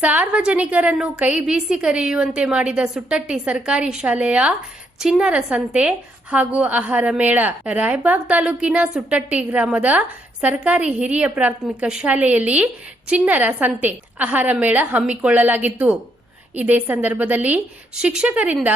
ಸಾರ್ವಜನಿಕರನ್ನು ಕೈ ಬೀಸಿ ಕರೆಯುವಂತೆ ಮಾಡಿದ ಸುಟ್ಟಟ್ಟಿ ಸರ್ಕಾರಿ ಶಾಲೆಯ ಚಿನ್ನರ ಸಂತೆ ಹಾಗೂ ಆಹಾರ ಮೇಳ. ರಾಯಬಾಗ್ ತಾಲೂಕಿನ ಸುಟ್ಟಟ್ಟಿ ಗ್ರಾಮದ ಸರ್ಕಾರಿ ಹಿರಿಯ ಪ್ರಾಥಮಿಕ ಶಾಲೆಯಲ್ಲಿ ಚಿನ್ನರ ಸಂತೆ. ಆಹಾರ ಮೇಳ ಹಮ್ಮಿಕೊಳ್ಳಲಾಗಿತ್ತು. ಇದೇ ಸಂದರ್ಭದಲ್ಲಿ ಶಿಕ್ಷಕರಿಂದ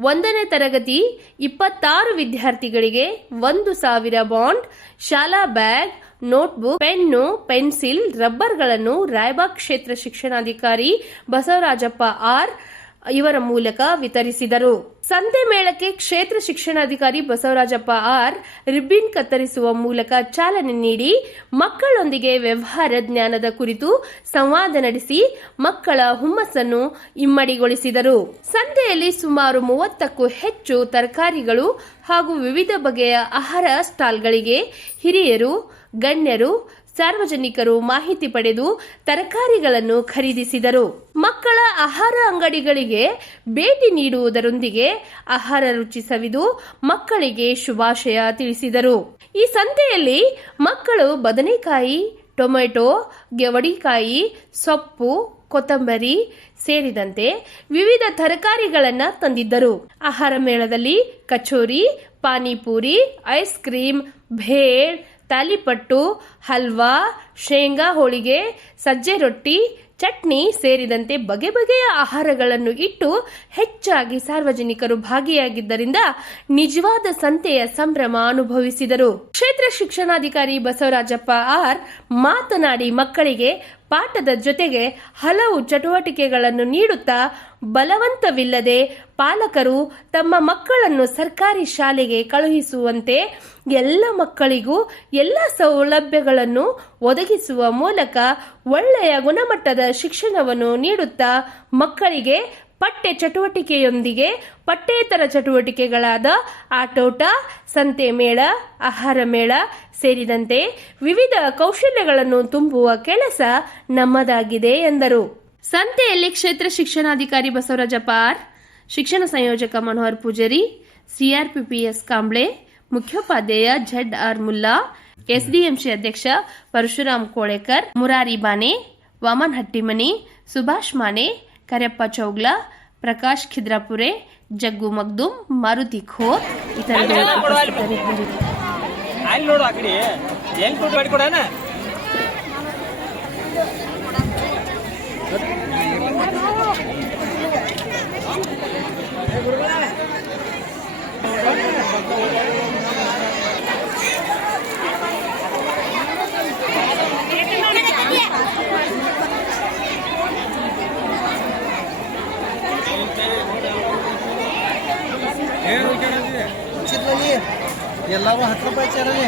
ಒಂದನೇ ತರಗತಿ ಇಪ್ಪತ್ತಾರು ವಿದ್ಯಾರ್ಥಿಗಳಿಗೆ ಒಂದು ಸಾವಿರ ಬಾಂಡ್, ಶಾಲಾ ಬ್ಯಾಗ್, ನೋಟ್ಬುಕ್, ಪೆನ್ನು, ಪೆನ್ಸಿಲ್, ರಬ್ಬರ್ಗಳನ್ನು ರಾಯಬಾಗ್ ಕ್ಷೇತ್ರ ಶಿಕ್ಷಣಾಧಿಕಾರಿ ಬಸವರಾಜಪ್ಪ ಆರ್ ಇವರ ಮೂಲಕ ವಿತರಿಸಿದರು. ಸಂತೆ ಮೇಳಕ್ಕೆ ಕ್ಷೇತ್ರ ಶಿಕ್ಷಣಾಧಿಕಾರಿ ಬಸವರಾಜಪ್ಪ ಆರ್ ರಿಬ್ಬಿನ್ ಕತ್ತರಿಸುವ ಮೂಲಕ ಚಾಲನೆ ನೀಡಿ ಮಕ್ಕಳೊಂದಿಗೆ ವ್ಯವಹಾರ ಜ್ಞಾನದ ಕುರಿತು ಸಂವಾದ ನಡೆಸಿ ಮಕ್ಕಳ ಹುಮ್ಮಸ್ಸನ್ನು ಇಮ್ಮಡಿಗೊಳಿಸಿದರು. ಸಂತೆಯಲ್ಲಿ ಸುಮಾರು ಮೂವತ್ತಕ್ಕೂ ಹೆಚ್ಚು ತರಕಾರಿಗಳು ಹಾಗೂ ವಿವಿಧ ಬಗೆಯ ಆಹಾರ ಸ್ಟಾಲ್ಗಳಿಗೆ ಹಿರಿಯರು, ಗಣ್ಯರು ಸಾರ್ವಜನಿಕರು ಮಾಹಿತಿ ಪಡೆದು ತರಕಾರಿಗಳನ್ನು ಖರೀದಿಸಿದರು. ಮಕ್ಕಳ ಆಹಾರ ಅಂಗಡಿಗಳಿಗೆ ಭೇಟಿ ನೀಡುವುದರೊಂದಿಗೆ ಆಹಾರ ರುಚಿ ಸವಿದು ಮಕ್ಕಳಿಗೆ ಶುಭಾಶಯ ತಿಳಿಸಿದರು. ಈ ಸಂತೆಯಲ್ಲಿ ಮಕ್ಕಳು ಬದನೆಕಾಯಿ, ಟೊಮೆಟೊ, ಗೆವಡಿಕಾಯಿ, ಸೊಪ್ಪು, ಕೊತ್ತಂಬರಿ ಸೇರಿದಂತೆ ವಿವಿಧ ತರಕಾರಿಗಳನ್ನು ತಂದಿದ್ದರು. ಆಹಾರ ಮೇಳದಲ್ಲಿ ಕಚೋರಿ, ಪಾನಿಪುರಿ, ಐಸ್ ಕ್ರೀಮ್ ಭೇಳ್ ತಾಲಿಪಟ್ಟು, ಹಲ್ವಾ, ಶೇಂಗಾ, ಹೋಳಿಗೆ, ಸಜ್ಜೆ ರೊಟ್ಟಿ, ಚಟ್ನಿ ಸೇರಿದಂತೆ ಬಗೆ ಬಗೆಯ ಆಹಾರಗಳನ್ನು ಇಟ್ಟು ಹೆಚ್ಚಾಗಿ ಸಾರ್ವಜನಿಕರು ಭಾಗಿಯಾಗಿದ್ದರಿಂದ ನಿಜವಾದ ಸಂತೆಯ ಸಂಭ್ರಮ ಅನುಭವಿಸಿದರು. ಕ್ಷೇತ್ರ ಶಿಕ್ಷಣಾಧಿಕಾರಿ ಬಸವರಾಜಪ್ಪ ಆರ್ ಮಾತನಾಡಿ ಮಕ್ಕಳಿಗೆ ಪಾಠದ ಜೊತೆಗೆ ಹಲವು ಚಟುವಟಿಕೆಗಳನ್ನು ನೀಡುತ್ತಾ ಬಲವಂತವಿಲ್ಲದೆ ಪಾಲಕರು ತಮ್ಮ ಮಕ್ಕಳನ್ನು ಸರ್ಕಾರಿ ಶಾಲೆಗೆ ಕಳುಹಿಸುವಂತೆ ಎಲ್ಲ ಮಕ್ಕಳಿಗೂ ಎಲ್ಲ ಸೌಲಭ್ಯಗಳನ್ನು ಒದಗಿಸುವ ಮೂಲಕ ಒಳ್ಳೆಯ ಗುಣಮಟ್ಟದ ಶಿಕ್ಷಣವನ್ನು ನೀಡುತ್ತಾ ಮಕ್ಕಳಿಗೆ ಪಠ್ಯ ಚಟುವಟಿಕೆಯೊಂದಿಗೆ ಪಠ್ಯೇತರ ಚಟುವಟಿಕೆಗಳಾದ ಆಟೋಟ ಸಂತೆ ಮೇಳ ಆಹಾರ ಮೇಳ ಸೇರಿದಂತೆ ವಿವಿಧ ಕೌಶಲ್ಯಗಳನ್ನು ತುಂಬುವ ಕೆಲಸ ನಮ್ಮದಾಗಿದೆ ಎಂದರು. ಸಂತೆಯಲ್ಲಿ ಕ್ಷೇತ್ರ ಶಿಕ್ಷಣಾಧಿಕಾರಿ ಬಸವರಾಜ ಪಾರ್, ಶಿಕ್ಷಣ ಸಂಯೋಜಕ ಮನೋಹರ್ ಪೂಜಾರಿ, ಸಿಆರ್ಪಿಪಿಎಸ್ ಕಾಂಬ್ಳೆ, ಮುಖ್ಯೋಪಾಧ್ಯಾಯ ಝಡ್ ಆರ್ ಮುಲ್ಲಾ, ಎಸ್ಡಿಎಂಸಿ ಅಧ್ಯಕ್ಷ ಪರಶುರಾಮ್ ಕೋಳೇಕರ್, ಮುರಾರಿ ಬಾನೆ ವಾಮನ್ ಹಟ್ಟಿಮನಿ ಸುಭಾಷ್ ಮಾನೆ ಕರೆಪ್ಪ ಚೌಗ್ಲಾ ಪ್ರಕಾಶ್ ಖಿದ್ರಾಪುರೆ ಜಗ್ಗು ಮಗ್ದುಮ್ ಮಾರುತಿ ಖೋರ್ ಇತರರು ಎಲ್ಲವೂ ಹತ್ತು ರೂಪಾಯಿ ಚೇರಲ್ಲಿ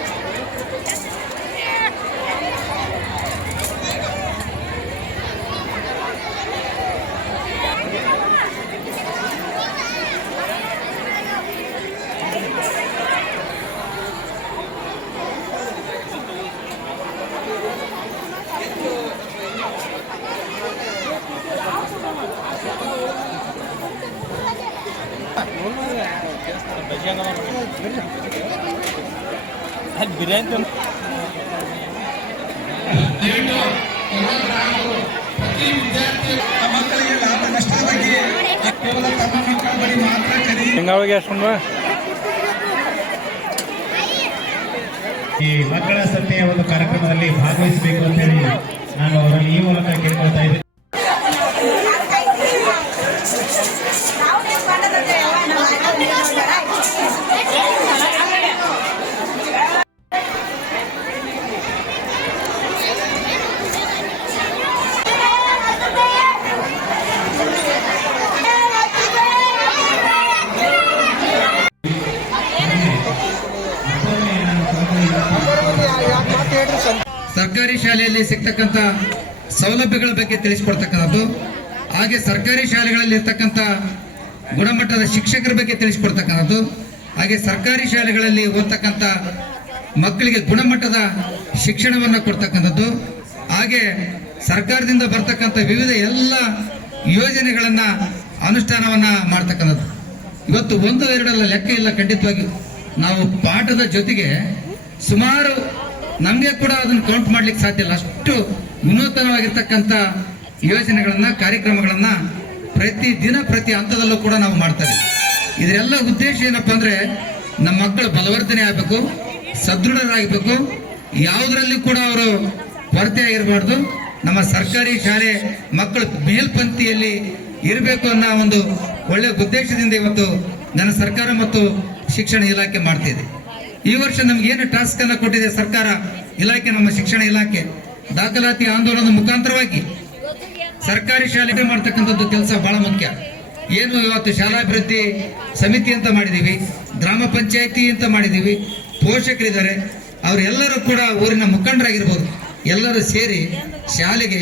ಅಲ್ಲಿ ಬಿರಿಯಾನಿ ತಿಂದು ಹಿಂಗಾಳಿಗೆ ಎಷ್ಟೊಂದ ಈ ಮಕ್ಕಳ ಸತ್ಯ ಒಂದು ಕಾರ್ಯಕ್ರಮದಲ್ಲಿ ಭಾಗವಹಿಸಬೇಕು ಅಂತ ಹೇಳಿ ನಾನು ಅವರಲ್ಲಿ ಈ ಮೂಲಕ ಕೇಳ್ಕೊಳ್ತಾ ಇದ್ದೀನಿ. ಸರ್ಕಾರಿ ಶಾಲೆಯಲ್ಲಿ ಸಿಗ್ತಕ್ಕಂಥ ಸೌಲಭ್ಯಗಳ ಬಗ್ಗೆ ತಿಳಿಸ್ಕೊಡ್ತಕ್ಕಂಥದ್ದು. ಹಾಗೆ ಸರ್ಕಾರಿ ಶಾಲೆಗಳಲ್ಲಿ ಇರ್ತಕ್ಕಂಥ ಗುಣಮಟ್ಟದ ಶಿಕ್ಷಕರ ಬಗ್ಗೆ ತಿಳಿಸ್ಕೊಡ್ತಕ್ಕಂಥದ್ದು. ಹಾಗೆ ಸರ್ಕಾರಿ ಶಾಲೆಗಳಲ್ಲಿ ಓದ್ತಕ್ಕಂಥ ಮಕ್ಕಳಿಗೆ ಗುಣಮಟ್ಟದ ಶಿಕ್ಷಣವನ್ನು ಕೊಡ್ತಕ್ಕಂಥದ್ದು. ಹಾಗೆ ಸರ್ಕಾರದಿಂದ ಬರ್ತಕ್ಕಂಥ ವಿವಿಧ ಎಲ್ಲ ಯೋಜನೆಗಳನ್ನು ಅನುಷ್ಠಾನವನ್ನು ಮಾಡ್ತಕ್ಕಂಥದ್ದು. ಇವತ್ತು ಒಂದು ಎರಡಲ್ಲ ಲೆಕ್ಕ ಇಲ್ಲ ಖಂಡಿತವಾಗಿ. ನಾವು ಪಾಠದ ಜೊತೆಗೆ ಸುಮಾರು ನಮಗೆ ಕೂಡ ಅದನ್ನು ಕೌಂಟ್ ಮಾಡ್ಲಿಕ್ಕೆ ಸಾಧ್ಯ ಇಲ್ಲ. ಅಷ್ಟು ವಿನೂತನವಾಗಿರ್ತಕ್ಕಂಥ ಯೋಜನೆಗಳನ್ನ, ಕಾರ್ಯಕ್ರಮಗಳನ್ನ ಪ್ರತಿ ದಿನ, ಪ್ರತಿ ಹಂತದಲ್ಲೂ ಕೂಡ ನಾವು ಮಾಡ್ತಾರೆ ಇದರೆಲ್ಲ ಉದ್ದೇಶ ಏನಪ್ಪ ಅಂದ್ರೆ, ನಮ್ಮ ಮಕ್ಕಳು ಬಲವರ್ಧನೆ ಆಗಬೇಕು, ಸದೃಢರಾಗಬೇಕು. ಯಾವುದರಲ್ಲಿ ಕೂಡ ಅವರು ಕೊರತೆ ಆಗಿರಬಾರ್ದು. ನಮ್ಮ ಸರ್ಕಾರಿ ಶಾಲೆ ಮಕ್ಕಳು ಮೇಲ್ಪಂಕ್ತಿಯಲ್ಲಿ ಇರಬೇಕು ಅನ್ನೋ ಒಂದು ಒಳ್ಳೆಯ ಉದ್ದೇಶದಿಂದ ಇವತ್ತು ನನ್ನ ಸರ್ಕಾರ ಮತ್ತು ಶಿಕ್ಷಣ ಇಲಾಖೆ ಮಾಡ್ತಿದೆ ಈ ವರ್ಷ ನಮ್ಗೆ ಏನು ಟಾಸ್ಕ್ ಅನ್ನ ಕೊಟ್ಟಿದೆ ಸರ್ಕಾರ, ಇಲಾಖೆ, ನಮ್ಮ ಶಿಕ್ಷಣ ಇಲಾಖೆ, ದಾಖಲಾತಿ ಆಂದೋಲನದ ಮುಖಾಂತರವಾಗಿ ಸರ್ಕಾರಿ ಶಾಲೆಗೆ ಮಾಡ್ತಕ್ಕಂಥದ್ದು ಕೆಲಸ ಬಹಳ ಮುಖ್ಯ. ಏನು ಇವತ್ತು ಶಾಲಾಭಿವೃದ್ಧಿ ಸಮಿತಿ ಅಂತ ಮಾಡಿದೀವಿ, ಗ್ರಾಮ ಪಂಚಾಯತಿ ಅಂತ ಮಾಡಿದೀವಿ, ಪೋಷಕರಿದ್ದಾರೆ, ಅವರೆಲ್ಲರೂ ಕೂಡ ಊರಿನ ಮುಖಂಡರಾಗಿರ್ಬೋದು. ಎಲ್ಲರೂ ಸೇರಿ ಶಾಲೆಗೆ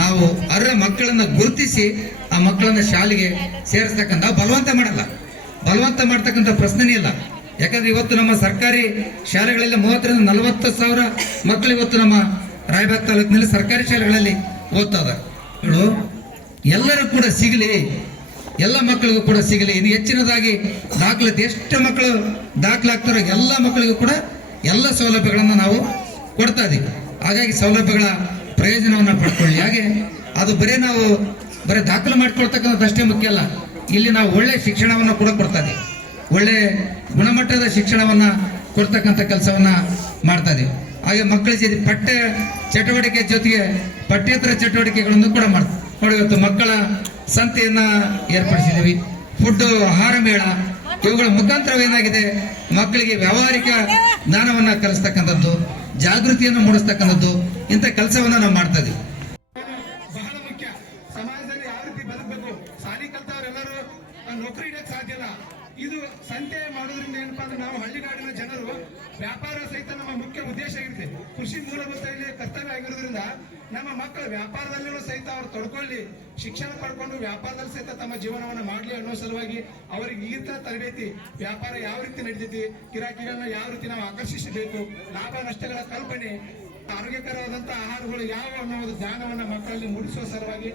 ನಾವು ಅರ್ಹ ಮಕ್ಕಳನ್ನು ಗುರುತಿಸಿ ಆ ಮಕ್ಕಳನ್ನು ಶಾಲೆಗೆ ಸೇರಿಸ್ತಕ್ಕಂಥ ಬಲವಂತ ಮಾಡಲ್ಲ. ಬಲವಂತ ಮಾಡ್ತಕ್ಕಂಥ ಪ್ರಶ್ನೆನೇ ಇಲ್ಲ. ಯಾಕಂದ್ರೆ ಇವತ್ತು ನಮ್ಮ ಸರ್ಕಾರಿ ಶಾಲೆಗಳಲ್ಲಿ ಮೂವತ್ತರಿಂದ ನಲವತ್ತು ಸಾವಿರ ಮಕ್ಕಳು ಇವತ್ತು ನಮ್ಮ ರಾಯಬಾಗ್ ತಾಲೂಕಿನಲ್ಲಿ ಸರ್ಕಾರಿ ಶಾಲೆಗಳಲ್ಲಿ ಓದ್ತಾ ಇದ್ದಾರೆ. ಇವ್ರು ಎಲ್ಲರೂ ಕೂಡ ಸಿಗಲಿ, ಎಲ್ಲ ಮಕ್ಕಳಿಗೂ ಕೂಡ ಸಿಗಲಿ. ಇನ್ನು ಹೆಚ್ಚಿನದಾಗಿ ದಾಖಲಾತಿ, ಎಷ್ಟು ಮಕ್ಕಳು ದಾಖಲಾಗ್ತಾರೋ ಎಲ್ಲ ಮಕ್ಕಳಿಗೂ ಕೂಡ ಎಲ್ಲ ಸೌಲಭ್ಯಗಳನ್ನು ನಾವು ಕೊಡ್ತಾ ಇದೀವಿ. ಹಾಗಾಗಿ ಸೌಲಭ್ಯಗಳ ಪ್ರಯೋಜನವನ್ನು ಪಡ್ಕೊಳ್ಳಿ. ಹಾಗೆ ಅದು ಬರೀ ನಾವು ಬರೀ ದಾಖಲು ಮಾಡ್ಕೊಳ್ತಕ್ಕಂಥದ್ದು ಅಷ್ಟೇ ಮುಖ್ಯ ಅಲ್ಲ. ಇಲ್ಲಿ ನಾವು ಒಳ್ಳೆ ಶಿಕ್ಷಣವನ್ನು ಕೂಡ ಕೊಡ್ತಾ ಇದೀವಿ. ಒಳ್ಳೆ ಗುಣಮಟ್ಟದ ಶಿಕ್ಷಣವನ್ನು ಕೊಡ್ತಕ್ಕಂಥ ಕೆಲಸವನ್ನ ಮಾಡ್ತಾ ಇದೆ ಹಾಗೆ ಮಕ್ಕಳ ಜೊತೆ ಪಠ್ಯ ಚಟುವಟಿಕೆ ಜೊತೆಗೆ ಪಠ್ಯೇತರ ಚಟುವಟಿಕೆಗಳನ್ನು ಕೂಡ ಮಾಡ್ತೀವಿ. ಮಕ್ಕಳ ಸಂತೆಯನ್ನ ಏರ್ಪಡಿಸಿದ್ದೀವಿ. ಫುಡ್ ಆಹಾರ ಮೇಳ, ಇವುಗಳ ಮುಖಾಂತರವೇನಾಗಿದೆ ಮಕ್ಕಳಿಗೆ ವ್ಯಾವಹಾರಿಕ ಜ್ಞಾನವನ್ನ ಕಲಿಸ್ತಕ್ಕಂಥದ್ದು, ಜಾಗೃತಿಯನ್ನು ಮೂಡಿಸ್ತಕ್ಕಂಥದ್ದು ಇಂಥ ಕೆಲಸವನ್ನ ನಾವು ಮಾಡ್ತಾ ಇದೀವಿ ಬಹಳ ಮುಖ್ಯ ಸಮಾಜದಲ್ಲಿ ಯಾವ ರೀತಿ ಬದುಕಬೇಕು ಸಾಲಿ ಕಲ್ತವ್ರೆಲ್ಲರೂ ನೌಕರಿ ಹಿಡಿಯಕ್ ಸಾಧ್ಯ ಇಲ್ಲ ಇದು ಸಂತೆ ಮಾಡೋದ್ರಿಂದ ಏನಪ್ಪಾ ಅಂದ್ರೆ ನಾವು ಹಳ್ಳಿಗಾಡಿನ ಜನರು ವ್ಯಾಪಾರ ಸಹಿತ ನಮ್ಮ ಮುಖ್ಯ ಉದ್ದೇಶ ಇರುತ್ತೆ ಕೃಷಿ ಮೂಲಭೂತ ಇಲ್ಲಿ ಕರ್ತವ್ಯ ಆಗಿರೋದ್ರಿಂದ ನಮ್ಮ ಮಕ್ಕಳು ವ್ಯಾಪಾರದಲ್ಲಿಯೂ ಸಹಿತ ಅವ್ರು ತೊಡ್ಕೊಳ್ಳಿ. ಶಿಕ್ಷಣ ಪಡ್ಕೊಂಡು ವ್ಯಾಪಾರದಲ್ಲಿ ಸಹಿತ ತಮ್ಮ ಜೀವನವನ್ನು ಮಾಡ್ಲಿ ಅನ್ನೋ ಸಲುವಾಗಿ ಅವರಿಗೆ ಈ ತರ ತರಬೇತಿ ವ್ಯಾಪಾರ ಯಾವ ರೀತಿ ನಡೀತೈತಿ ಗಿರಾಕಿಗಳನ್ನ ಯಾವ ರೀತಿ ನಾವು ಆಕರ್ಷಿಸಬೇಕು ಲಾಭ ನಷ್ಟಗಳ ಕಲ್ಪನೆ ಆರೋಗ್ಯಕರವಾದಂತ ಆಹಾರಗಳು ಯಾವ ಅನ್ನೋ ಒಂದು ಜ್ಞಾನವನ್ನ ಮಕ್ಕಳಲ್ಲಿ ಮೂಡಿಸುವ ಸಲುವಾಗಿ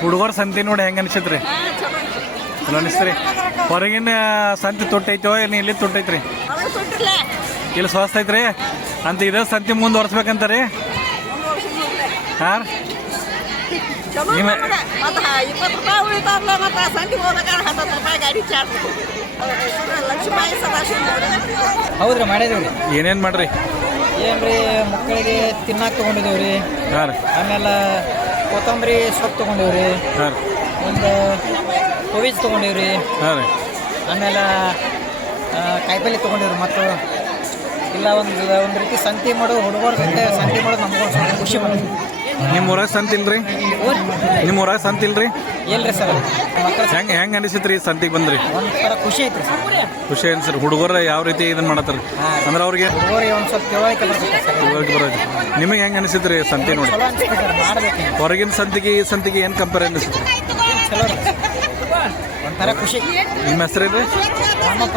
ಹುಡುಗರ ಸಂತೆ ನೋಡಿ ಹೆಂಗ ಅನ್ಸತ್ರಿ? ಚಲೋ ಅನಿಸ್ತ್ರಿ ಹೊರಗಿನ ಸಂತಿ ತೊಟ್ಟೈತೋ ಏನು ಇಲ್ಲಿ ತೊಟ್ಟೈತ್ರಿ? ಇಲ್ಲಿ ಸ್ವಸ್ಥ ಐತ್ರಿ. ಅಂತ ಇದೇ ಸಂತಿ ಮುಂದುವರ್ಸ್ಬೇಕಂತಾರಿ ಹಾಂ ನಿಮ್ಮ- ಹೌದ್ರಿ ಮಾಡಿದೇವ್ರಿ. ಏನೇನು ಮಾಡ್ರಿ? ಏನ್ರಿ ಮಕ್ಕಳಿಗೆ ತಿನ್ನಾಕ ತಗೊಂಡಿದೀವ್ರಿ. ಹಾಂ ಆಮೇಲೆ ಕೊತ್ತಂಬರಿ ಸೊಪ್ಪು ತಗೊಂಡಿವ್ರಿ. ಹಾಂ ಒಂದು ಕೋವಿಜ್ ತೊಗೊಂಡಿವ್ರಿ. ಹಾಂ ರೀ. ಆಮೇಲೆ ಕಾಯಿಪಲ್ಲೆ ತೊಗೊಂಡಿವ್ರಿ ಮತ್ತು. ಇಲ್ಲ ಒಂದು ಒಂದು ರೀತಿ ಸಂತಿ ಮಾಡೋ ಹುಡುಗರ ಜೊತೆ ಸಂತಿ ಮಾಡೋದು ನಮ್ಗೆ ಒಂದ್ ಸ್ವಲ್ಪ ಖುಷಿ ಮಾಡಿ ನಿಮ್ಮ ಊರಾಗ ಸಂತಿ ಇಲ್ರಿ? ನಿಮ್ಮ ಊರಾಗ ಸಂತಿ ಇಲ್ರಿ? ಇಲ್ರಿ ಸರ್. ಹೆಂಗೆ ಹೆಂಗೆ ಅನಿಸಿತ್ರಿ ಸಂತಿಗೆ ಬಂದ್ರಿ? ಒಂಥರ ಖುಷಿ ಐತ್ರಿ ಖುಷಿ ಸರ್ ಹುಡುಗರ ಯಾವ ರೀತಿ ಇದನ್ನ ಮಾಡತ್ತಾರ? ಅಂದ್ರೆ ಅವ್ರಿಗೆ ಹುಡುಗರಿಗೆ ಒಂದು ಸ್ವಲ್ಪ ತಿಳುವಳಿಕೆ ಬರ್ತೈತೆ ಸರ್. ಬರೋದು ನಿಮಗೆ ಹೆಂಗೆ ಅನಿಸಿತ್ರಿ ಸಂತಿ ನೋಡಿ? ಹೊರಗಿನ ಸಂತಿಗೆ ಈ ಸಂತಿಗೆ ಏನು ಕಂಪೇರ್ ಅನಿಸಿತ್ರಿ ಚಲೋ ರೀ. ಒಂಥರ ಖುಷಿ ನಿಮ್ಮ ಹೆಸರು ನಮ್ಮಪ್ಪ